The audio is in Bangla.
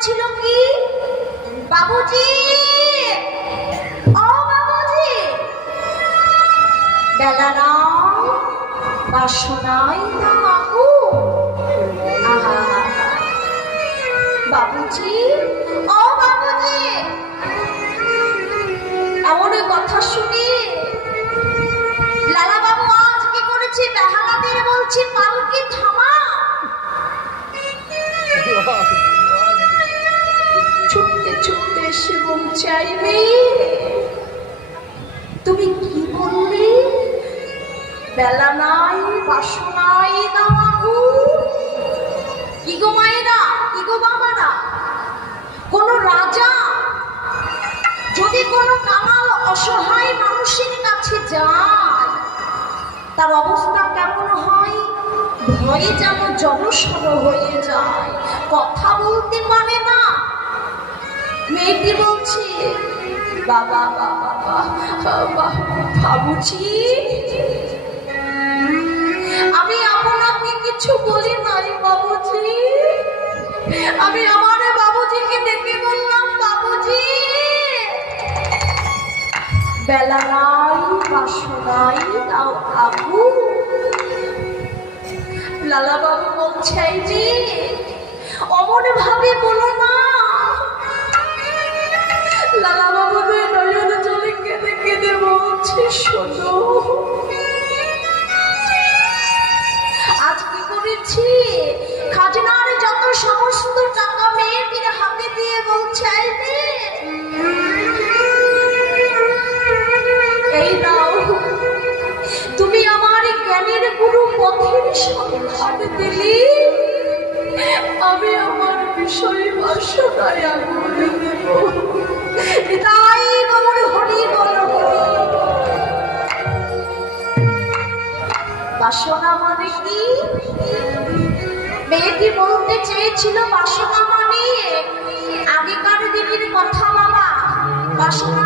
বলছিল কি, বাবুজি ও বাবুজি, বেলা নাই বাসনাই না বাবু। আহা বাবুজি ও বাবুজি, এমন কথা শুনি লালা বাবু আজ কি করেছে, বেহালা দিয়ে বলছি পালকি থামা। ছুটতে ছুটতে এসে বলছে আইবে, তুমি কি বললে, বেলা নাই বাসনাই না বাবু। কি গো মায়েরা, কি গো বাবারা, কোন রাজা যদি কোনো কাঙাল অসহায় মানুষের কাছে যায় তার অবস্থা কেমন হয়, ভয়ে যেন জনসম হয়ে যায়, কথা বলতে পারে না। মেয়েটি বলছে বাবা বাবা বাবা বাবুজি, আমি আপনাকে কিছু বলি নাই বাবুজি, আমি আমার বাবুজিকে ডেকে বললাম বাবুজি বেলা নাই বাসনাই দাও বাবু। লালা বাবু বলছে যে অমন ভাবে বলো না। লালা বাবু নয়ন জলে কেঁদে কেঁদে বলছে শোনো, আজ কি করেছি, খাজনার যত সমস্ত টাকা মেয়েটির হাতে দিয়ে বলছে এই নাও, তুমি আমার জ্ঞানের গুরু পথের সন্ধান দিলি, আমি আমার বিষয় বাসনায় আগুন দেব। তাই আমার হরি বল, বাসনা মানে কি? মেয়েটি বলতে চেয়েছিল বাসনা মানে আগেকার দিনের কথা বাবা, বাসনা